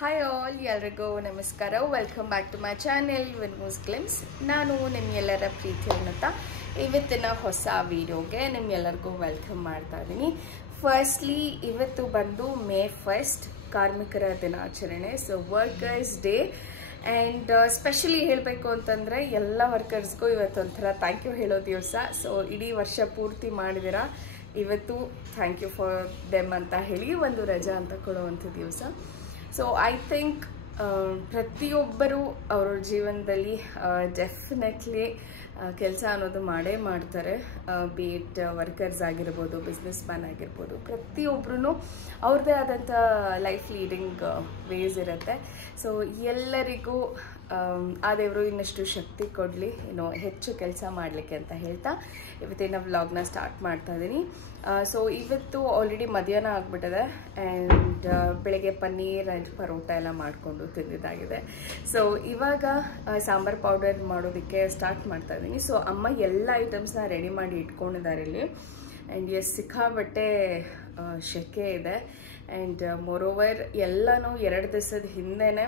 Hi all, ಎಲ್ರಿಗೂ ನಮಸ್ಕಾರ. Welcome back to my channel ವಿನ್ಮೂಸ್ ಗ್ಲಿಮ್ಸ್. ನಾನು ನಿಮ್ಮೆಲ್ಲರ ಪ್ರೀತಿ ಅನ್ನುತ್ತ ಇವತ್ತಿನ ಹೊಸ ವಿಡಿಯೋಗೆ ನಿಮ್ಮೆಲ್ಲರಿಗೂ ವೆಲ್ಕಮ್ ಮಾಡ್ತಾ ಇದ್ದೀನಿ. ಫಸ್ಟ್ಲಿ ಇವತ್ತು ಬಂದು May 1 ಕಾರ್ಮಿಕರ ದಿನಾಚರಣೆ, so workers day. And specially ಹೇಳಬೇಕು ಅಂತಂದರೆ ಎಲ್ಲ ವರ್ಕರ್ಸ್ಗೂ ಇವತ್ತೊಂಥರ ಥ್ಯಾಂಕ್ ಯು ಹೇಳೋ ದಿವಸ. ಸೊ ಇಡೀ ವರ್ಷ ಪೂರ್ತಿ ಮಾಡಿದಿರ, ಇವತ್ತು ಥ್ಯಾಂಕ್ ಯು ಫಾರ್ ದೆಮ್ ಅಂತ ಹೇಳಿ ಒಂದು ರಜಾ ಅಂತ ಕೊಡುವಂಥ ದಿವಸ. ಸೊ ಐ ಥಿಂಕ್ ಪ್ರತಿಯೊಬ್ಬರು ಅವ್ರ ಜೀವನದಲ್ಲಿ ಡೆಫಿನೆಟ್ಲಿ ಕೆಲಸ ಅನ್ನೋದು ಮಾಡೇ ಮಾಡ್ತಾರೆ. ಬಿ ಇಟ್ ವರ್ಕರ್ಸ್ ಆಗಿರ್ಬೋದು, ಬಿಸ್ನೆಸ್ ಮ್ಯಾನ್ ಆಗಿರ್ಬೋದು, ಪ್ರತಿಯೊಬ್ಬರೂ ಅವ್ರದ್ದೇ ಆದಂಥ ಲೈಫ್ ಲೀಡಿಂಗ್ ವೇಸ್ ಇರುತ್ತೆ. ಸೊ ಎಲ್ಲರಿಗೂ ಆ ದೇವರು ಇನ್ನಷ್ಟು ಶಕ್ತಿ ಕೊಡಲಿ, ಹೆಚ್ಚು ಕೆಲಸ ಮಾಡಲಿಕ್ಕೆ ಅಂತ ಹೇಳ್ತಾ ಇವತ್ತಿನ ವ್ಲಾಗ್ನ ಸ್ಟಾರ್ಟ್ ಮಾಡ್ತಾ ಇದ್ದೀನಿ. ಸೊ ಇವತ್ತು ಆಲ್ರೆಡಿ ಮಧ್ಯಾಹ್ನ ಆಗಿಬಿಟ್ಟಿದೆ ಆ್ಯಂಡ್ ಬೆಳಗ್ಗೆ ಪನ್ನೀರ್ ಆ್ಯಂಡ್ ಪರೋಟ ಎಲ್ಲ ಮಾಡಿಕೊಂಡು ತಿಂದಿದ್ದಾಗಿದೆ. ಸೊ ಇವಾಗ ಸಾಂಬಾರ್ ಪೌಡರ್ ಮಾಡೋದಕ್ಕೆ ಸ್ಟಾರ್ಟ್ ಮಾಡ್ತಾ ಇದ್ದೀನಿ. ಸೊ ಅಮ್ಮ ಎಲ್ಲ ಐಟಮ್ಸ್ನ ರೆಡಿ ಮಾಡಿ ಇಟ್ಕೊಂಡಿದ್ದಾರೆ ಇಲ್ಲಿ. ಆ್ಯಂಡ್ ಸಿಕ್ಕಾಬಟ್ಟೆ ಶೆಕೆ ಇದೆ. ಆ್ಯಂಡ್ ಮೋರೋವರ್ ಎಲ್ಲನೂ 2 ದಿವಸದ ಹಿಂದೆನೇ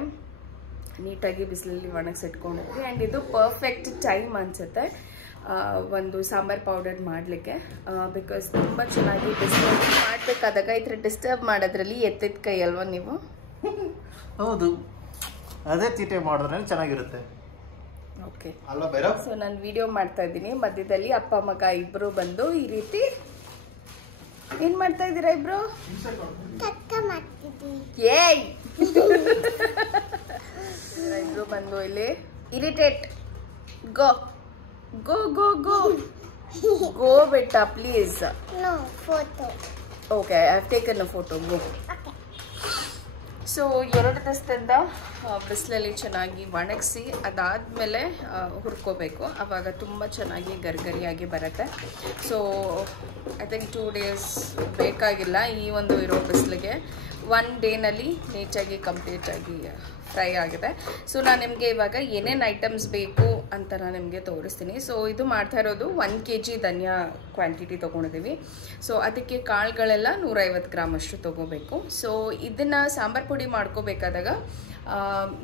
ನೀಟಾಗಿ ಬಿಸಿಲಲ್ಲಿ ಒಣಗಿಸಿಟ್ಕೊಂಡಿದ್ವಿ. ಆ್ಯಂಡ್ ಇದು ಪರ್ಫೆಕ್ಟ್ ಟೈಮ್ ಅನಿಸುತ್ತೆ ಒಂದು ಸಾಂಬಾರ್ ಪೌಡರ್ ಮಾಡಲಿಕ್ಕೆ. ಬಿಕಾಸ್ ತುಂಬ ಚೆನ್ನಾಗಿ ಬಿಸಿಲಲ್ಲಿ ಮಾಡಬೇಕಾದಾಗ ಈ ಥರ ಡಿಸ್ಟರ್ಬ್ ಮಾಡೋದ್ರಲ್ಲಿ ಎತ್ತಿದ ಕೈ ಅಲ್ವಾ ನೀವು? ಹೌದು, ಅದೇ ತೀಟೆ ಮಾಡಿದ್ರೆ ಚೆನ್ನಾಗಿರುತ್ತೆ. ಓಕೆ, ಸೊ ನಾನು ವಿಡಿಯೋ ಮಾಡ್ತಾ ಇದ್ದೀನಿ. ಮಧ್ಯದಲ್ಲಿ ಅಪ್ಪ ಮಗ ಇಬ್ಬರು ಬಂದು ಈ ರೀತಿ ಏನ್ ಮಾಡ್ತಾ ಇದ್ದೀರಾ ಇಬ್ರು? ಏಯ್ ಇಬ್ರು ಬಂದು ಇಲ್ಲಿ irritate. Go go go go go ಬೇಟಾ please. Okay, I have taken a photo. Go. So 2 ದಿವಸದಿಂದ ಬಿಸಿಲಲ್ಲಿ ಚೆನ್ನಾಗಿ ಒಣಗಿಸಿ ಅದಾದಮೇಲೆ ಹುರ್ಕೋಬೇಕು. ಆವಾಗ ತುಂಬ ಚೆನ್ನಾಗಿ ಗರಿಗರಿಯಾಗಿ ಬರುತ್ತೆ. ಸೊ ಐ ಥಿಂಕ್ 2 ಡೇಸ್ ಬೇಕಾಗಿಲ್ಲ ಈ ಒಂದು ಇರೋ ಬಿಸಿಲಿಗೆ. 1 ಡೇನಲ್ಲಿ ನೀಟಾಗಿ ಕಂಪ್ಲೀಟಾಗಿ ಫ್ರೈ ಆಗಿದೆ. ಸೊ ನಾನು ನಿಮಗೆ ಇವಾಗ ಏನೇನು ಐಟಮ್ಸ್ ಬೇಕು ಅಂತ ನಾನು ನಿಮಗೆ ತೋರಿಸ್ತೀನಿ. ಸೊ ಇದು ಮಾಡ್ತಾ ಇರೋದು 1 kg ಧನಿಯಾ ಕ್ವಾಂಟಿಟಿ ತೊಗೊಂಡಿದ್ದೀವಿ. ಸೊ ಅದಕ್ಕೆ ಕಾಳುಗಳೆಲ್ಲ 150 ಗ್ರಾಮ್ ಅಷ್ಟು ತೊಗೋಬೇಕು. ಸೊ ಇದನ್ನು ಸಾಂಬಾರು ಪುಡಿ ಮಾಡ್ಕೋಬೇಕಾದಾಗ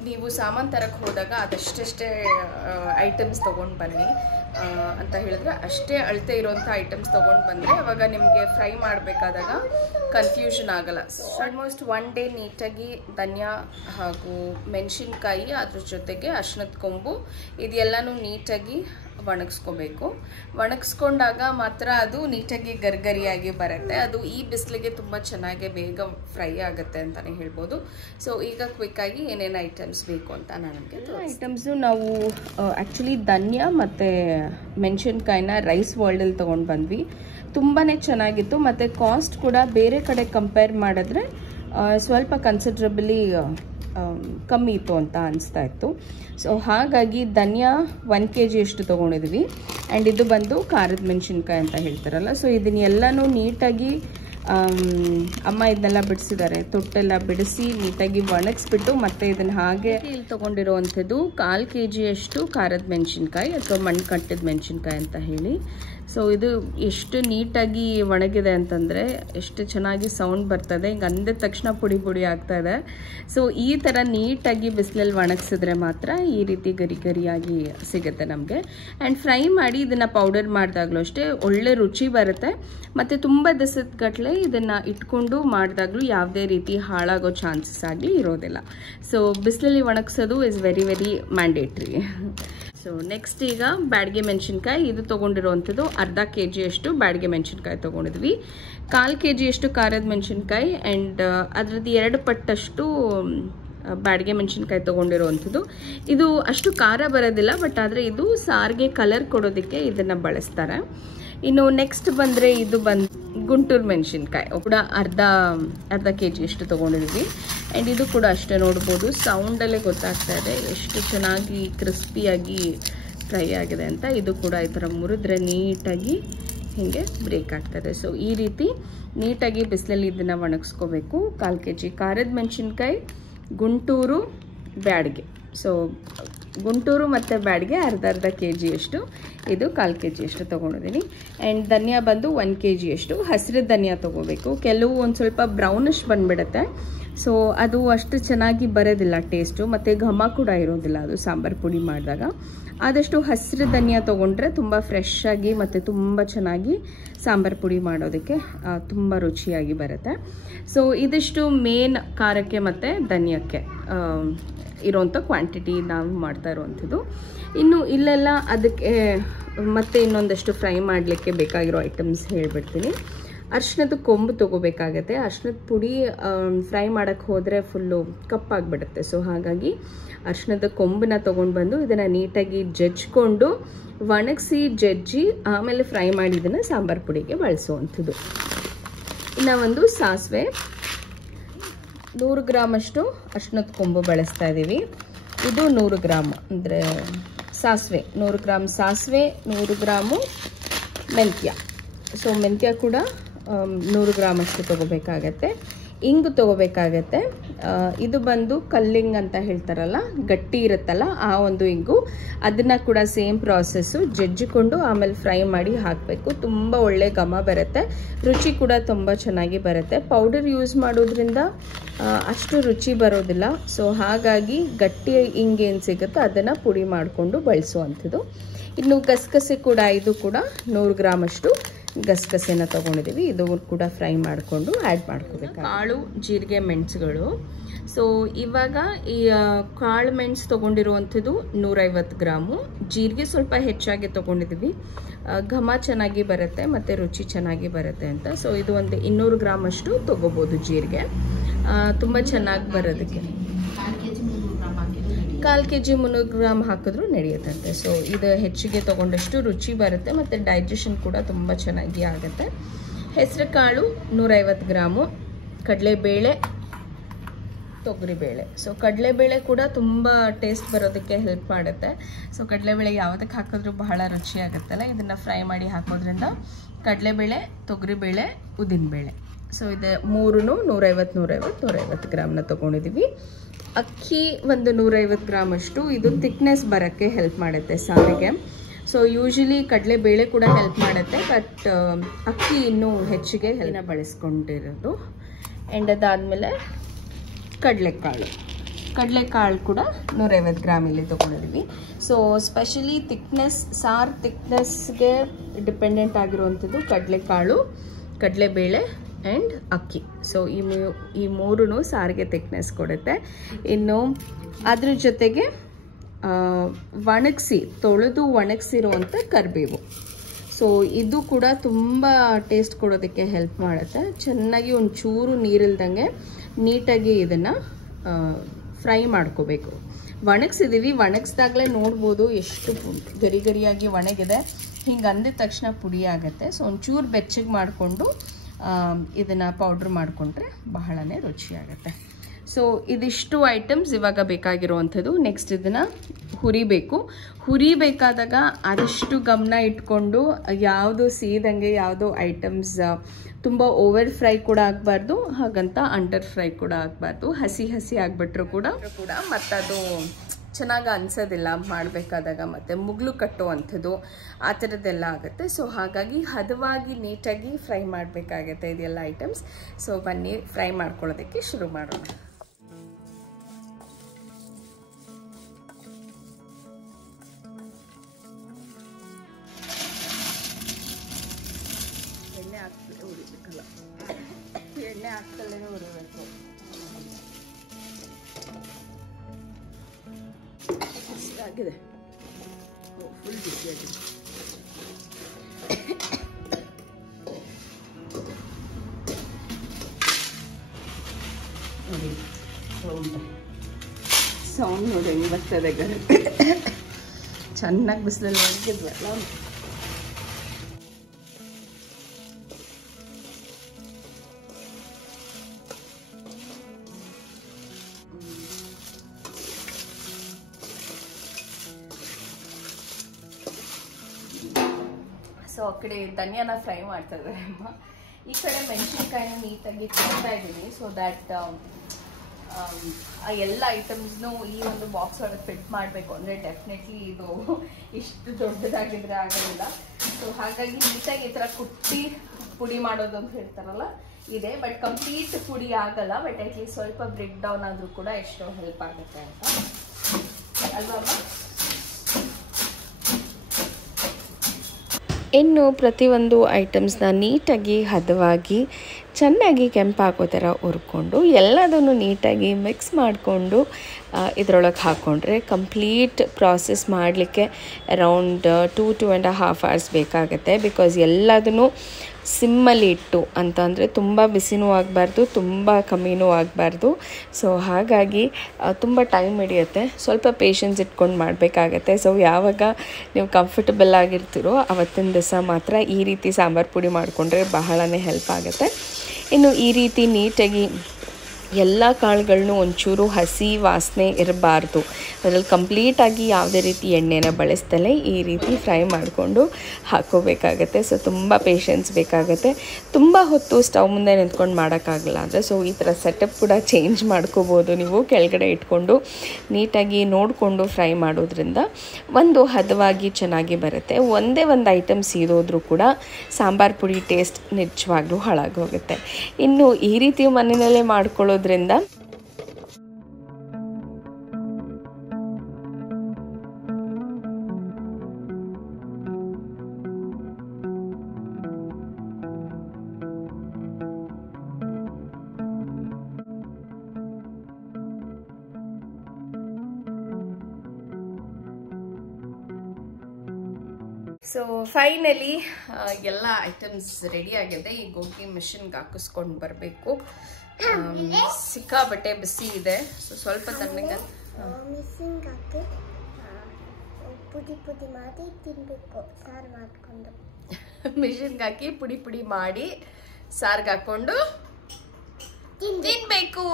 ನೀವು ಸಾಮಾನು ತರಕ್ಕೆ ಹೋದಾಗ ಅದಷ್ಟೇ ಐಟಮ್ಸ್ ತೊಗೊಂಡು ಬನ್ನಿ ಅಂತ ಹೇಳಿದ್ರೆ, ಅಷ್ಟೇ ಅಳತೆ ಇರೋವಂಥ ಐಟಮ್ಸ್ ತೊಗೊಂಡು ಬಂದರೆ ಅವಾಗ ನಿಮಗೆ ಫ್ರೈ ಮಾಡಬೇಕಾದಾಗ ಕನ್ಫ್ಯೂಷನ್ ಆಗಲ್ಲ. ಆಲ್ಮೋಸ್ಟ್ 1 ಡೇ ನೀಟಾಗಿ ಧನಿಯಾ ಹಾಗೂ ಮೆಣಸಿನ್ಕಾಯಿ, ಅದ್ರ ಜೊತೆಗೆ ಅರಿಶಿಣದ ಕೊಂಬು ಇದೆಲ್ಲನೂ ನೀಟಾಗಿ ಒಣಗಿಸ್ಕೋಬೇಕು. ಒಣಗಿಸ್ಕೊಂಡಾಗ ಮಾತ್ರ ಅದು ನೀಟಾಗಿ ಗರಿಗರಿಯಾಗಿ ಬರುತ್ತೆ. ಅದು ಈ ಬಿಸಿಲಿಗೆ ತುಂಬ ಚೆನ್ನಾಗಿ ಬೇಗ ಫ್ರೈ ಆಗುತ್ತೆ ಅಂತಲೇ ಹೇಳ್ಬೋದು. ಸೊ ಈಗ ಕ್ವಿಕ್ಕಾಗಿ ಏನೇನು ಐಟಮ್ಸ್ ಬೇಕು ಅಂತ ನಾನು ನಿಮಗೆ ಐಟಮ್ಸು ನಾವು ಆ್ಯಕ್ಚುಲಿ ಧನಿಯಾ ಮತ್ತು ಮೆಣಸಿನ್ಕಾಯಿನ ರೈಸ್ ವರ್ಲ್ಡಲ್ಲಿ ತೊಗೊಂಡು ಬಂದ್ವಿ. ತುಂಬಾ ಚೆನ್ನಾಗಿತ್ತು ಮತ್ತು ಕಾಸ್ಟ್ ಕೂಡ ಬೇರೆ ಕಡೆ ಕಂಪೇರ್ ಮಾಡಿದ್ರೆ ಸ್ವಲ್ಪ ಕನ್ಸಿಡ್ರಬಲಿ ಕಮ್ಮಿ ಇತ್ತು ಅಂತ ಅನಿಸ್ತಾ ಇತ್ತು. ಸೊ ಹಾಗಾಗಿ ಧನಿಯಾ 1 kg ಅಷ್ಟು ತೊಗೊಂಡಿದ್ವಿ. ಆ್ಯಂಡ್ ಇದು ಬಂದು ಖಾರದ ಮೆಣಸಿನ್ಕಾಯಿ ಅಂತ ಹೇಳ್ತಾರಲ್ಲ, ಸೊ ಇದನ್ನೆಲ್ಲನೂ ನೀಟಾಗಿ ಅಮ್ಮ ಇದನ್ನೆಲ್ಲ ಬಿಡಿಸಿದ್ದಾರೆ. ತೊಟ್ಟೆಲ್ಲ ಬಿಡಿಸಿ ನೀಟಾಗಿ ಒಣಗಿಸ್ಬಿಟ್ಟು ಮತ್ತೆ ಇದನ್ನು ಹಾಗೆ ಇಲ್ಲಿ ತೊಗೊಂಡಿರೋವಂಥದ್ದು 1/4 kg ಅಷ್ಟು ಖಾರದ ಮೆಣಸಿನ್ಕಾಯಿ ಅಥವಾ ಮಣ್ಣು ಕಟ್ಟಿದ ಮೆಣಸಿನ್ಕಾಯಿ ಅಂತ ಹೇಳಿ. ಸೊ ಇದು ಎಷ್ಟು ನೀಟಾಗಿ ಒಣಗಿದೆ ಅಂತಂದರೆ ಎಷ್ಟು ಚೆನ್ನಾಗಿ ಸೌಂಡ್ ಬರ್ತದೆ. ಹಿಂಗೆ ಅಂದಿದ ತಕ್ಷಣ ಪುಡಿ ಪುಡಿ ಆಗ್ತಾ ಇದೆ. ಸೊ ಈ ಥರ ನೀಟಾಗಿ ಬಿಸಿಲಲ್ಲಿ ಒಣಗಿಸಿದ್ರೆ ಮಾತ್ರ ಈ ರೀತಿ ಗರಿ ಗರಿಯಾಗಿ ಸಿಗುತ್ತೆ ನಮಗೆ. ಆ್ಯಂಡ್ ಫ್ರೈ ಮಾಡಿ ಇದನ್ನು ಪೌಡರ್ ಮಾಡಿದಾಗಲೂ ಅಷ್ಟೇ ಒಳ್ಳೆ ರುಚಿ ಬರುತ್ತೆ. ಮತ್ತು ತುಂಬ ದಿವಸದ ಗಟ್ಟಲೆ ಇದನ್ನು ಇಟ್ಕೊಂಡು ಮಾಡಿದಾಗಲೂ ಯಾವುದೇ ರೀತಿ ಹಾಳಾಗೋ ಚಾನ್ಸಸ್ ಆಗಲಿ ಇರೋದಿಲ್ಲ. ಸೊ ಬಿಸಿಲಲ್ಲಿ ಒಣಗಿಸೋದು is very very mandatory. So next ಈಗ ಬ್ಯಾಡಗೆ ಮೆಣಸಿನ್ಕಾಯಿ ಇದು ತೊಗೊಂಡಿರೋವಂಥದ್ದು 1/2 kg ಅಷ್ಟು ಬ್ಯಾಡಗೆ ಮೆಣಸಿನ್ಕಾಯಿ ತೊಗೊಂಡಿದ್ವಿ. 1/4 kg ಅಷ್ಟು ಖಾರದ ಮೆಣಸಿನ್ಕಾಯಿ ಆ್ಯಂಡ್ ಅದರದ್ದು 2 ಪಟ್ಟಷ್ಟು ಬ್ಯಾಡಗೆ ಮೆಣಸಿನ್ಕಾಯಿ ತೊಗೊಂಡಿರೋವಂಥದ್ದು. ಇದು ಅಷ್ಟು ಖಾರ ಬರೋದಿಲ್ಲ, ಬಟ್ ಆದರೆ ಇದು ಸಾರಿಗೆ ಕಲರ್ ಕೊಡೋದಕ್ಕೆ ಇದನ್ನು ಬಳಸ್ತಾರೆ. ಇನ್ನು ನೆಕ್ಸ್ಟ್ ಬಂದರೆ ಇದು ಗುಂಟೂರು ಮೆಣಸಿನ್ಕಾಯಿ ಕೂಡ ಅರ್ಧ kg ಅಷ್ಟು ತೊಗೊಂಡಿದ್ವಿ. ಆ್ಯಂಡ್ ಇದು ಕೂಡ ಅಷ್ಟೇ ನೋಡ್ಬೋದು, ಸೌಂಡಲ್ಲೇ ಗೊತ್ತಾಗ್ತಾ ಇದೆ ಎಷ್ಟು ಚೆನ್ನಾಗಿ ಕ್ರಿಸ್ಪಿಯಾಗಿ ಫ್ರೈ ಆಗಿದೆ ಅಂತ. ಇದು ಕೂಡ ಈ ಥರ ಮುರಿದ್ರೆ ನೀಟಾಗಿ ಹೀಗೆ ಬ್ರೇಕ್ ಆಗ್ತದೆ. ಸೊ ಈ ರೀತಿ ನೀಟಾಗಿ ಬಿಸಿಲಲ್ಲಿ ಇದನ್ನು ಒಣಗಿಸ್ಕೋಬೇಕು. 1/4 kg ಖಾರದ ಮೆಣಸಿನ್ಕಾಯಿ, ಗುಂಟೂರು, ಬ್ಯಾಡಗೆ. ಸೊ ಗುಂಟೂರು ಮತ್ತು ಬ್ಯಾಡಗೆ ಅರ್ಧ kg ಅಷ್ಟು, ಇದು 1/4 kg ಅಷ್ಟು ತೊಗೊಂಡಿದ್ದೀನಿ. ಆ್ಯಂಡ್ ಧನಿಯಾ ಬಂದು 1 kg ಅಷ್ಟು ಹಸಿರು ಧನಿಯಾ ತೊಗೋಬೇಕು. ಕೆಲವು ಒಂದು ಸ್ವಲ್ಪ ಬ್ರೌನಿಶ್ ಬಂದುಬಿಡುತ್ತೆ, ಸೊ ಅದು ಅಷ್ಟು ಚೆನ್ನಾಗಿ ಬರೋದಿಲ್ಲ ಟೇಸ್ಟು, ಮತ್ತು ಘಮ ಕೂಡ ಇರೋದಿಲ್ಲ ಅದು ಸಾಂಬಾರು ಪುಡಿ ಮಾಡಿದಾಗ. ಆದಷ್ಟು ಹಸಿರು ಧನಿಯಾ ತೊಗೊಂಡ್ರೆ ತುಂಬ ಫ್ರೆಶ್ ಆಗಿ ಮತ್ತು ತುಂಬ ಚೆನ್ನಾಗಿ ಸಾಂಬಾರು ಪುಡಿ ಮಾಡೋದಕ್ಕೆ ತುಂಬ ರುಚಿಯಾಗಿ ಬರುತ್ತೆ. ಸೊ ಇದಿಷ್ಟು ಮೇನ್ ಖಾರಕ್ಕೆ ಮತ್ತು ಧನಿಯಕ್ಕೆ ಇರೋವಂಥ ಕ್ವಾಂಟಿಟಿ ನಾವು ಮಾಡ್ತಾ ಇರೋವಂಥದ್ದು. ಇನ್ನು ಇಲ್ಲೆಲ್ಲ ಅದಕ್ಕೆ ಮತ್ತೆ ಇನ್ನೊಂದಷ್ಟು ಫ್ರೈ ಮಾಡಲಿಕ್ಕೆ ಬೇಕಾಗಿರೋ ಐಟಮ್ಸ್ ಹೇಳಿಬಿಡ್ತೀನಿ. ಅರಿಶಿಣದ ಕೊಂಬು ತೊಗೋಬೇಕಾಗತ್ತೆ. ಅರಿಶಿಣದ ಪುಡಿ ಫ್ರೈ ಮಾಡೋಕ್ಕೆ ಹೋದರೆ ಫುಲ್ಲು ಕಪ್ಪಾಗಿಬಿಡುತ್ತೆ. ಸೊ ಹಾಗಾಗಿ ಅರಿಶಿಣದ ಕೊಂಬನ್ನ ತೊಗೊಂಡು ಬಂದು ಇದನ್ನು ನೀಟಾಗಿ ಜಜ್ಜಿಕೊಂಡು ಒಣಗಿಸಿ ಜಜ್ಜಿ ಆಮೇಲೆ ಫ್ರೈ ಮಾಡಿ ಇದನ್ನು ಸಾಂಬಾರು ಪುಡಿಗೆ ಬಳಸುವಂಥದ್ದು. ಇನ್ನು ಒಂದು ಸಾಸಿವೆ 100 ಗ್ರಾಮಷ್ಟು ಅರಿಶಿಣದ ಕೊಂಬು ಬಳಸ್ತಾ ಇದ್ದೀವಿ. ಇದು 100 ಗ್ರಾಮ್ ಅಂದರೆ ಸಾಸಿವೆ, 100 ಗ್ರಾಮ್ ಸಾಸಿವೆ, 100 ಗ್ರಾಮು ಮೆಂತ್ಯ. ಸೊ ಮೆಂತ್ಯ ಕೂಡ 100 ಗ್ರಾಮಷ್ಟು ತೊಗೋಬೇಕಾಗತ್ತೆ. ಇಂಗು ತೊಗೋಬೇಕಾಗತ್ತೆ. ಇದು ಬಂದು ಕಲ್ಲಿಂಗ್ ಅಂತ ಹೇಳ್ತಾರಲ್ಲ, ಗಟ್ಟಿ ಇರುತ್ತಲ್ಲ ಆ ಒಂದು ಇಂಗು, ಅದನ್ನು ಕೂಡ ಸೇಮ್ ಪ್ರಾಸೆಸ್ಸು ಜಜ್ಜಿಕೊಂಡು ಆಮೇಲೆ ಫ್ರೈ ಮಾಡಿ ಹಾಕಬೇಕು. ತುಂಬ ಒಳ್ಳೆ ಘಮ ಬರುತ್ತೆ, ರುಚಿ ಕೂಡ ತುಂಬ ಚೆನ್ನಾಗಿ ಬರುತ್ತೆ. ಪೌಡರ್ ಯೂಸ್ ಮಾಡೋದ್ರಿಂದ ಅಷ್ಟು ರುಚಿ ಬರೋದಿಲ್ಲ. ಸೊ ಹಾಗಾಗಿ ಗಟ್ಟಿ ಇಂಗೇನು ಸಿಗುತ್ತೋ ಅದನ್ನು ಪುಡಿ ಮಾಡಿಕೊಂಡು ಬಳಸುವಂಥದ್ದು. ಇನ್ನು ಗಸಗಸೆ ಕೂಡ, ಇದು ಕೂಡ 100 ಗ್ರಾಮಷ್ಟು ಗಸಗಸೆನ ತೊಗೊಂಡಿದ್ದೀವಿ. ಇದು ಕೂಡ ಫ್ರೈ ಮಾಡಿಕೊಂಡು ಆ್ಯಡ್ ಮಾಡ್ಕೋಬೇಕು. ಕಾಳು, ಜೀರಿಗೆ, ಮೆಣಸುಗಳು. ಸೊ ಇವಾಗ ಈ ಕಾಳು ಮೆಣಸು ತೊಗೊಂಡಿರುವಂಥದ್ದು 150 ಗ್ರಾಮು. ಜೀರಿಗೆ ಸ್ವಲ್ಪ ಹೆಚ್ಚಾಗಿ ತೊಗೊಂಡಿದ್ದೀವಿ, ಘಮ ಚೆನ್ನಾಗಿ ಬರುತ್ತೆ ಮತ್ತು ರುಚಿ ಚೆನ್ನಾಗಿ ಬರುತ್ತೆ ಅಂತ. ಸೊ ಇದು ಒಂದು 200 ಗ್ರಾಮಷ್ಟು ತೊಗೋಬೋದು ಜೀರಿಗೆ, ತುಂಬ ಚೆನ್ನಾಗಿ ಬರೋದಕ್ಕೆ. 1/4 kg 300 ಗ್ರಾಮ್ ಹಾಕಿದ್ರೂ ನಡೆಯುತ್ತಂತೆ. ಸೊ ಇದು ಹೆಚ್ಚಿಗೆ ತೊಗೊಂಡಷ್ಟು ರುಚಿ ಬರುತ್ತೆ ಮತ್ತು ಡೈಜೆಷನ್ ಕೂಡ ತುಂಬ ಚೆನ್ನಾಗಿ ಆಗುತ್ತೆ. ಹೆಸರು ಕಾಳು 150 ಗ್ರಾಮು. ಕಡಲೆಬೇಳೆ, ತೊಗರಿಬೇಳೆ. ಸೊ ಕಡಲೆಬೇಳೆ ಕೂಡ ತುಂಬ ಟೇಸ್ಟ್ ಬರೋದಕ್ಕೆ ಹೆಲ್ಪ್ ಮಾಡುತ್ತೆ. ಸೊ ಕಡಲೆಬೇಳೆ ಯಾವುದಕ್ಕೆ ಹಾಕಿದ್ರೂ ಬಹಳ ರುಚಿ ಆಗುತ್ತಲ್ಲ, ಇದನ್ನು ಫ್ರೈ ಮಾಡಿ ಹಾಕೋದ್ರಿಂದ ಕಡಲೆಬೇಳೆ, ತೊಗರಿಬೇಳೆ, ಉದ್ದಿನಬೇಳೆ. ಸೊ ಇದು 150 ಗ್ರಾಮ್ನ ತೊಗೊಂಡಿದ್ದೀವಿ. ಅಕ್ಕಿ ಒಂದು 150 ಗ್ರಾಮಷ್ಟು. ಇದು ಥಿಕ್ನೆಸ್ ಬರೋಕ್ಕೆ ಹೆಲ್ಪ್ ಮಾಡುತ್ತೆ ಸಾರಿಗೆ. ಸೊ ಯೂಶಲಿ ಕಡಲೆಬೇಳೆ ಕೂಡ ಹೆಲ್ಪ್ ಮಾಡುತ್ತೆ, ಬಟ್ ಅಕ್ಕಿ ಇನ್ನೂ ಹೆಚ್ಚಿಗೆ ಹೆಲ್ನ ಬಳಸ್ಕೊಂಡಿರೋದು. ಆ್ಯಂಡ್ ಅದಾದಮೇಲೆ ಕಡಲೆಕಾಳು ಕೂಡ 150 ಗ್ರಾಮ್ ಇಲ್ಲಿ ತೊಗೊಂಡಿದ್ದೀವಿ. ಸೊ ಸ್ಪೆಷಲಿ ಥಿಕ್ನೆಸ್, ಸಾರು ಥಿಕ್ನೆಸ್ಗೆ ಡಿಪೆಂಡೆಂಟ್ ಆಗಿರುವಂಥದ್ದು ಕಡಲೆಕಾಳು, ಕಡಲೆಬೇಳೆ ಆ್ಯಂಡ್ ಅಕ್ಕಿ. ಸೊ ಈ ಮೂರೂ ಸಾರಿಗೆ ಥಿಕ್ನೆಸ್ ಕೊಡುತ್ತೆ. ಇನ್ನು ಅದ್ರ ಜೊತೆಗೆ ತೊಳೆದು ಒಣಗಿಸಿರುವಂಥ ಕರಿಬೇವು. ಸೊ ಇದು ಕೂಡ ತುಂಬ ಟೇಸ್ಟ್ ಕೊಡೋದಕ್ಕೆ ಹೆಲ್ಪ್ ಮಾಡುತ್ತೆ. ಚೆನ್ನಾಗಿ ಒಂಚೂರು ನೀರಿಲ್ದಂಗೆ ನೀಟಾಗಿ ಇದನ್ನು ಫ್ರೈ ಮಾಡ್ಕೋಬೇಕು. ಒಣಗಿಸಿದ್ದೀವಿ, ಒಣಗಿಸ್ದಾಗಲೇ ನೋಡ್ಬೋದು ಎಷ್ಟು ಗರಿ ಗರಿಯಾಗಿ ಒಣಗಿದೆ. ಹಿಂಗೆ ಅಂದಿದ ತಕ್ಷಣ ಪುಡಿ ಆಗುತ್ತೆ. ಸೊ ಒಂಚೂರು ಬೆಚ್ಚಗೆ ಮಾಡಿಕೊಂಡು ಇದನ್ನು ಪೌಡ್ರ್ ಮಾಡಿಕೊಂಡ್ರೆ ಬಹಳನೇ ರುಚಿಯಾಗುತ್ತೆ. ಸೊ ಇದಿಷ್ಟು ಐಟಮ್ಸ್ ಇವಾಗ ಬೇಕಾಗಿರುವಂಥದ್ದು. ನೆಕ್ಸ್ಟ್ ಇದನ್ನು ಹುರಿಬೇಕಾದಾಗ ಆದಷ್ಟು ಗಮನ ಇಟ್ಕೊಂಡು ಯಾವುದು ಸೀದಂಗೆ ಯಾವುದೋ ಐಟಮ್ಸ್ ತುಂಬ ಓವರ್ ಫ್ರೈ ಕೂಡ ಆಗಬಾರ್ದು, ಹಾಗಂತ ಅಂಡರ್ ಫ್ರೈ ಕೂಡ ಆಗಬಾರ್ದು. ಹಸಿ ಆಗಿಬಿಟ್ರು ಕೂಡ ಮತ್ತದು ಚೆನ್ನಾಗಿ ಅನಿಸೋದಿಲ್ಲ ಮಾಡಬೇಕಾದಾಗ, ಮತ್ತು ಮುಗ್ಲು ಕಟ್ಟುವಂಥದ್ದು ಆ ಥರದ್ದೆಲ್ಲ ಆಗುತ್ತೆ. ಸೊ ಹಾಗಾಗಿ ಹದವಾಗಿ ನೀಟಾಗಿ ಫ್ರೈ ಮಾಡಬೇಕಾಗತ್ತೆ ಇದೆಲ್ಲ ಐಟಮ್ಸ್. ಸೊ ಬನ್ನಿ ಫ್ರೈ ಮಾಡ್ಕೊಳ್ಳೋದಕ್ಕೆ ಶುರು ಮಾಡೋಣ. ಎಣ್ಣೆ ಹಾಕ್ತಲೇ ಉರಿಬೇಕು. ಆಗಿದೆ, ಫುಲ್ ಬಿಸಿಯಾಗಿದೆ. ನೋಡಿ ಸೌಂಡ್ ನೋಡಿ ಹೆಂಗೆ ಬರ್ತದೆ. ಚೆನ್ನಾಗಿ ಬಿಸಿಲಲ್ಲಿ ಒಣಗಿದ್ವಲ್ಲ. ಸೊ ಆ ಕಡೆ ಧನಿಯಾನ ಫ್ರೈ ಮಾಡ್ತಾ ಇದ್ದಾರೆ ಅಮ್ಮ, ಈ ಕಡೆ ಮೆಣಸಿನ್ಕಾಯಿನ ನೀಟಾಗಿ ಕೊಡ್ತಾ ಇದ್ದೀನಿ. ಸೊ ದ್ಯಾಟ್ ಆ ಎಲ್ಲ ಐಟಮ್ಸ್ನು ಈ ಒಂದು ಬಾಕ್ಸ್ ಒಳಗೆ ಫಿಟ್ ಮಾಡಬೇಕು ಅಂದರೆ ಡೆಫಿನೆಟ್ಲಿ ಇದು ಇಷ್ಟು ದೊಡ್ಡದಾಗಿದ್ರೆ ಆಗೋದಿಲ್ಲ. ಸೊ ಹಾಗಾಗಿ ನೀಟಾಗಿ ಈ ಥರ ಕುಟ್ಟಿ ಪುಡಿ ಮಾಡೋದು ಅಂತ ಹೇಳ್ತಾರಲ್ಲ, ಇದೆ. ಬಟ್ ಕಂಪ್ಲೀಟ್ ಪುಡಿ ಆಗಲ್ಲ, ಬಟ್ ಅಟ್ಲೀಸ್ಟ್ ಸ್ವಲ್ಪ ಬ್ರೇಕ್ ಡೌನ್ ಆದರೂ ಕೂಡ ಎಷ್ಟೋ ಹೆಲ್ಪ್ ಆಗುತ್ತೆ ಅಂತ ಅಲ್ವಾ. ಇನ್ನು ಪ್ರತಿಯೊಂದು ಐಟಮ್ಸ್ನ ನೀಟಾಗಿ ಹದವಾಗಿ ಚೆನ್ನಾಗಿ ಕೆಂಪಾಗೋ ಥರ ಹುರ್ಕೊಂಡು ಎಲ್ಲದನ್ನು ನೀಟಾಗಿ ಮಿಕ್ಸ್ ಮಾಡಿಕೊಂಡು ಇದರೊಳಗೆ ಹಾಕ್ಕೊಂಡ್ರೆ ಕಂಪ್ಲೀಟ್ ಪ್ರಾಸೆಸ್ ಮಾಡಲಿಕ್ಕೆ ಅರೌಂಡ್ 2-2.5 hours ಬೇಕಾಗುತ್ತೆ. ಬಿಕಾಸ್ ಎಲ್ಲದನ್ನು ಸಿಮ್ಮಲ್ಲಿ ಇಟ್ಟು ಅಂತಂದರೆ ತುಂಬ ಬಿಸಿನೂ ಆಗಬಾರ್ದು, ತುಂಬ ಕಮ್ಮಿನೂ ಆಗಬಾರ್ದು. ಸೊ ಹಾಗಾಗಿ ತುಂಬ ಟೈಮ್ ಹಿಡಿಯುತ್ತೆ, ಸ್ವಲ್ಪ ಪೇಷನ್ಸ್ ಇಟ್ಕೊಂಡು ಮಾಡಬೇಕಾಗತ್ತೆ. ಸೊ ಯಾವಾಗ ನೀವು ಕಂಫರ್ಟಬಲ್ ಆಗಿರ್ತೀರೋ ಅವತ್ತಿನ ದಿವಸ ಮಾತ್ರ ಈ ರೀತಿ ಸಾಂಬಾರು ಪುಡಿ ಮಾಡಿಕೊಂಡ್ರೆ ಬಹಳನೇ ಹೆಲ್ಪ್ ಆಗುತ್ತೆ. ಇನ್ನು ಈ ರೀತಿ ನೀಟಾಗಿ ಎಲ್ಲ ಕಾಳುಗಳನ್ನೂ ಒಂಚೂರು ಹಸಿ ವಾಸನೆ ಇರಬಾರ್ದು, ಅದರಲ್ಲಿ ಕಂಪ್ಲೀಟಾಗಿ ಯಾವುದೇ ರೀತಿ ಎಣ್ಣೆನ ಬಳಸ್ದಲೇ ಈ ರೀತಿ ಫ್ರೈ ಮಾಡಿಕೊಂಡು ಹಾಕ್ಕೋಬೇಕಾಗತ್ತೆ. ಸೊ ತುಂಬ ಪೇಷನ್ಸ್ ಬೇಕಾಗುತ್ತೆ, ತುಂಬ ಹೊತ್ತು ಸ್ಟವ್ ಮುಂದೆ ನಿಂತ್ಕೊಂಡು ಮಾಡೋಕ್ಕಾಗಲ್ಲ ಅಂದರೆ ಸೊ ಈ ಥರ ಸೆಟಪ್ ಕೂಡ ಚೇಂಜ್ ಮಾಡ್ಕೋಬೋದು ನೀವು. ಕೆಳಗಡೆ ಇಟ್ಕೊಂಡು ನೀಟಾಗಿ ನೋಡಿಕೊಂಡು ಫ್ರೈ ಮಾಡೋದ್ರಿಂದ ಒಂದು ಹದವಾಗಿ ಚೆನ್ನಾಗಿ ಬರುತ್ತೆ. ಒಂದೇ ಒಂದು ಐಟಮ್ ಸೀದೋದ್ರೂ ಕೂಡ ಸಾಂಬಾರು ಪುಡಿ ಟೇಸ್ಟ್ ನಿಜವಾಗ್ಲೂ ಹಾಳಾಗೋಗುತ್ತೆ. ಇನ್ನು ಈ ರೀತಿ ಮನೆಯಲ್ಲೇ ಮಾಡ್ಕೊಳ್ಳೋದ್ರಿಂದ ಸೊ ಫೈನಲಿ ಎಲ್ಲ ಐಟಮ್ಸ್ ರೆಡಿ ಆಗಿದೆ. ಈ ಗೋಬಿ ಮಿಷಿನ್ಗೆ ಹಾಕಿಸ್ಕೊಂಡು ಬರಬೇಕು. ಸಿಕ್ಕಾಬಟ್ಟೆ ಬಿಸಿ ಇದೆ. ಸೊ ಸ್ವಲ್ಪ ತಣ್ಣಗೆ ಮಿಷಿನ್ಗೆ ಹಾಕಿ ಪುಡಿ ಪುಡಿ ಮಾಡಿ ತಿನ್ನಬೇಕು, ಸಾರು ಮಾಡಿಕೊಂಡು. ಮಿಷಿನ್ಗೆ ಹಾಕಿ ಪುಡಿ ಪುಡಿ ಮಾಡಿ ಸಾರ್ಗೆ ಹಾಕ್ಕೊಂಡು ತಿನ್ಬೇಕು.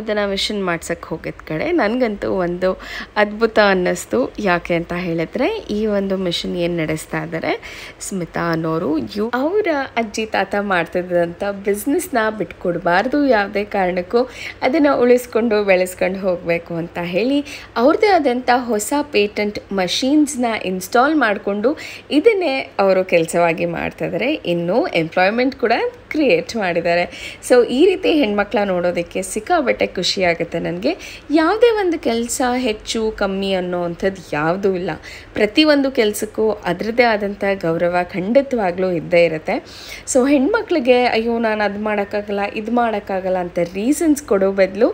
ಇದನ್ನು ಮಿಷನ್ ಮಾಡ್ಸಕ್ಕೆ ಹೋಗಿದ್ದ ಕಡೆ ನನಗಂತೂ ಒಂದು ಅದ್ಭುತ ಅನ್ನಿಸ್ತು. ಯಾಕೆ ಅಂತ ಹೇಳಿದ್ರೆ ಈ ಒಂದು ಮಿಷನ್ ಏನು ನಡೆಸ್ತಾ ಇದ್ದಾರೆ ಸ್ಮಿತಾ ಅನ್ನೋರು, ಅವರ ಅಜ್ಜಿ ತಾತ ಮಾಡ್ತಿದ್ದಂಥ ಬಿಸ್ನೆಸ್ನ ಬಿಟ್ಕೊಡ್ಬಾರ್ದು ಯಾವುದೇ ಕಾರಣಕ್ಕೂ, ಅದನ್ನು ಉಳಿಸ್ಕೊಂಡು ಬೆಳೆಸ್ಕೊಂಡು ಹೋಗಬೇಕು ಅಂತ ಹೇಳಿ ಅವ್ರದ್ದೇ ಆದಂಥ ಹೊಸ ಪೇಟೆಂಟ್ ಮಷೀನ್ಸ್ನ ಇನ್ಸ್ಟಾಲ್ ಮಾಡಿಕೊಂಡು ಇದನ್ನೇ ಅವರು ಕೆಲಸವಾಗಿ ಮಾಡ್ತಿದ್ದಾರೆ. ಇನ್ನು ಎಂಪ್ಲಾಯ್ಮೆಂಟ್ ಕೂಡ ಕ್ರಿಯೇಟ್ ಮಾಡಿದ್ದಾರೆ. ಸೊ ಈ ರೀತಿ ಹೆಣ್ಮಕ್ಳ ನೋಡೋದಕ್ಕೆ ಸಿಕ್ಕಾಬಟ್ಟೆ ಖುಷಿ ಆಗುತ್ತೆ ನನಗೆ. ಯಾವುದೇ ಒಂದು ಕೆಲಸ ಹೆಚ್ಚು ಕಮ್ಮಿ ಅನ್ನೋ ಅಂಥದ್ದು ಯಾವುದೂ ಇಲ್ಲ. ಪ್ರತಿಯೊಂದು ಕೆಲಸಕ್ಕೂ ಅದರದ್ದೇ ಆದಂಥ ಗೌರವ ಖಂಡಿತವಾಗ್ಲೂ ಇದ್ದೇ ಇರುತ್ತೆ. ಸೊ ಹೆಣ್ಮಕ್ಳಿಗೆ ಅಯ್ಯೋ ನಾನು ಅದು ಮಾಡೋಕ್ಕಾಗಲ್ಲ ಇದು ಮಾಡೋಕ್ಕಾಗಲ್ಲ ಅಂತ ರೀಸನ್ಸ್ ಕೊಡೋ ಬದಲು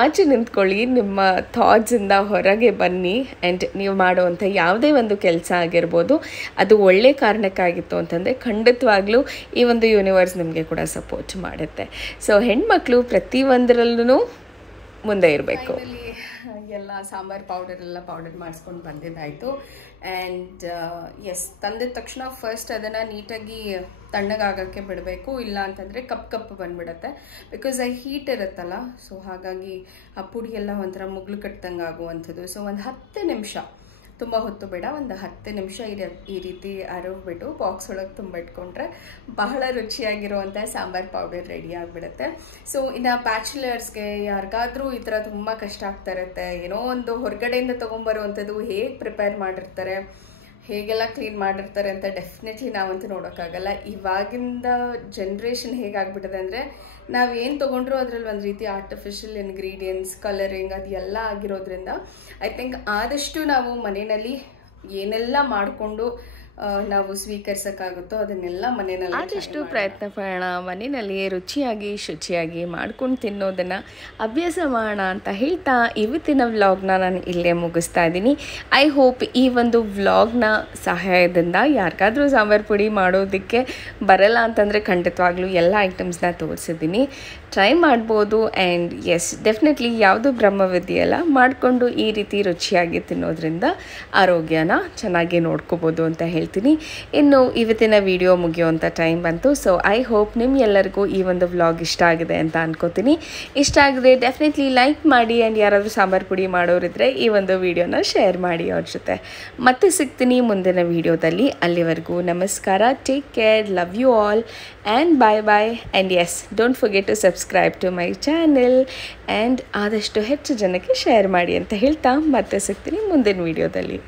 ಆಚೆ ನಿಂತ್ಕೊಳ್ಳಿ, ನಿಮ್ಮ ಥಾಟ್ಸಿಂದ ಹೊರಗೆ ಬನ್ನಿ ಆ್ಯಂಡ್ ನೀವು ಮಾಡುವಂಥ ಯಾವುದೇ ಒಂದು ಕೆಲಸ ಆಗಿರ್ಬೋದು ಅದು ಒಳ್ಳೆ ಕಾರಣಕ್ಕಾಗಿತ್ತು ಅಂತಂದರೆ ಖಂಡಿತವಾಗ್ಲೂ ಈ ಒಂದು ಯೂನಿವರ್ಸ್ ನಿಮಗೆ ಕೂಡ ಸಪೋರ್ಟ್ ಮಾಡುತ್ತೆ. ಸೊ ಹೆಣ್ಮಕ್ಳು ಪ್ರತಿಯೊಂದರಲ್ಲೂ ಮುಂದೆ ಇರಬೇಕು. ಎಲ್ಲ ಸಾಂಬಾರು ಪೌಡರ್ ಮಾಡಿಸ್ಕೊಂಡು ಬಂದಿದ್ದಾಯಿತು. ಆ್ಯಂಡ್ ಎಸ್, ತಂದಿದ ತಕ್ಷಣ ಫಸ್ಟ್ ಅದನ್ನು ನೀಟಾಗಿ ತಣ್ಣಗಾಗೋಕ್ಕೆ ಬಿಡಬೇಕು, ಇಲ್ಲ ಅಂತಂದರೆ ಕಪ್ಪು ಬಂದುಬಿಡುತ್ತೆ. ಬಿಕಾಸ್ ಹೀಟ್ ಇರುತ್ತಲ್ಲ, ಸೊ ಹಾಗಾಗಿ ಆ ಪುಡಿ ಎಲ್ಲ ಒಂಥರ ಮುಗ್ಲು ಕಟ್ಟಂಗೆ ಆಗುವಂಥದ್ದು. ಸೊ ಒಂದು 10 ನಿಮಿಷ, ತುಂಬ ಹೊತ್ತು ಬೇಡ, ಒಂದು 10 ನಿಮಿಷ ಈ ರೀತಿ ಅರವ್ಬಿಟ್ಟು ಬಾಕ್ಸ್ ಒಳಗೆ ತುಂಬ ಇಟ್ಕೊಂಡ್ರೆ ಬಹಳ ರುಚಿಯಾಗಿರುವಂಥ ಸಾಂಬಾರು ಪೌಡರ್ ರೆಡಿ ಆಗಿಬಿಡುತ್ತೆ. ಸೊ ಇನ್ನು ಬ್ಯಾಚುಲರ್ಸ್ಗೆ ಯಾರಿಗಾದ್ರೂ ಈ ಥರ ತುಂಬ ಕಷ್ಟ ಆಗ್ತಾ ಇರುತ್ತೆ, ಏನೋ ಒಂದು ಹೊರಗಡೆಯಿಂದ ತೊಗೊಂಬರುವಂಥದ್ದು ಹೇಗೆ ಪ್ರಿಪೇರ್ ಮಾಡಿರ್ತಾರೆ, ಹೇಗೆಲ್ಲ ಕ್ಲೀನ್ ಮಾಡಿರ್ತಾರೆ ಅಂತ ಡೆಫಿನೆಟ್ಲಿ ನಾವಂತೂ ನೋಡೋಕ್ಕಾಗಲ್ಲ. ಇವಾಗಿಂದ ಜನ್ರೇಷನ್ ಹೇಗಾಗ್ಬಿಟ್ಟಿದೆ ಅಂದರೆ ನಾವೇನು ತೊಗೊಂಡ್ರು ಅದರಲ್ಲಿ ಒಂದು ರೀತಿ ಆರ್ಟಿಫಿಷಿಯಲ್ ಇಂಗ್ರೀಡಿಯೆಂಟ್ಸ್, ಕಲರಿಂಗ್ ಅದು ಎಲ್ಲ ಆಗಿರೋದ್ರಿಂದ ಐ ಥಿಂಕ್ ಆದಷ್ಟು ನಾವು ಮನೆಯಲ್ಲಿ ಏನೆಲ್ಲ ಮಾಡಿಕೊಂಡು ನಾವು ಸ್ವೀಕರಿಸೋಕ್ಕಾಗುತ್ತೋ ಅದನ್ನೆಲ್ಲ ಮನೆಯಲ್ಲಿ ಆದಷ್ಟು ಪ್ರಯತ್ನ ಪಡೋಣ, ಮನೆಯಲ್ಲಿ ರುಚಿಯಾಗಿ ಶುಚಿಯಾಗಿ ಮಾಡ್ಕೊಂಡು ತಿನ್ನೋದನ್ನು ಅಭ್ಯಾಸ ಮಾಡೋಣ ಅಂತ ಹೇಳ್ತಾ ಇವತ್ತಿನ ವ್ಲಾಗ್ನ ನಾನು ಇಲ್ಲೇ ಮುಗಿಸ್ತಾ ಇದ್ದೀನಿ. ಐ ಹೋಪ್ ಈ ಒಂದು ವ್ಲಾಗ್ನ ಸಹಾಯದಿಂದ ಯಾರಿಗಾದ್ರೂ ಸಾಂಬಾರು ಪುಡಿ ಮಾಡೋದಕ್ಕೆ ಬರಲ್ಲ ಅಂತಂದರೆ ಖಂಡಿತವಾಗ್ಲೂ ಎಲ್ಲ ಐಟಮ್ಸ್ನ ತೋರಿಸಿದ್ದೀನಿ, ಟ್ರೈ ಮಾಡ್ಬೋದು. ಆ್ಯಂಡ್ ಎಸ್, ಡೆಫಿನೆಟ್ಲಿ ಯಾವುದು ಬ್ರಹ್ಮವಿದೆಯಲ್ಲ, ಮಾಡಿಕೊಂಡು ಈ ರೀತಿ ರುಚಿಯಾಗಿ ತಿನ್ನೋದ್ರಿಂದ ಆರೋಗ್ಯನ ಚೆನ್ನಾಗಿ ನೋಡ್ಕೋಬೋದು ಅಂತ ಹೇಳ್ತೀನಿ. ಇನ್ನು ಇವತ್ತಿನ ವಿಡಿಯೋ ಮುಗಿಯುವಂಥ ಟೈಮ್ ಬಂತು. ಸೊ ಐ ಹೋಪ್ ನಿಮ್ಗೆಲ್ಲರಿಗೂ ಈ ಒಂದು ವ್ಲಾಗ್ ಇಷ್ಟ ಆಗಿದೆ ಅಂತ ಅನ್ಕೋತೀನಿ. ಇಷ್ಟ ಆಗಿದೆ ಡೆಫಿನೆಟ್ಲಿ ಲೈಕ್ ಮಾಡಿ, ಆ್ಯಂಡ್ ಯಾರಾದರೂ ಸಾಂಬಾರು ಪುಡಿ ಮಾಡೋರಿದ್ರೆ ಈ ಒಂದು ವಿಡಿಯೋನ ಶೇರ್ ಮಾಡಿ ಅವ್ರ ಜೊತೆ. ಮತ್ತೆ ಸಿಗ್ತೀನಿ ಮುಂದಿನ ವಿಡಿಯೋದಲ್ಲಿ. ಅಲ್ಲಿವರೆಗೂ ನಮಸ್ಕಾರ, take care, love you all and bye bye. And yes, don't forget to subscribe subscribe to my channel and ಆದಷ್ಟು ಹೆಚ್ಚು ಜನಕ್ಕೆ ಶೇರ್ ಮಾಡಿ ಅಂತ ಹೇಳ್ತಾ ಮತ್ತೆ ಸಿಗ್ತೀನಿ ಮುಂದಿನ ವೀಡಿಯೋದಲ್ಲಿ.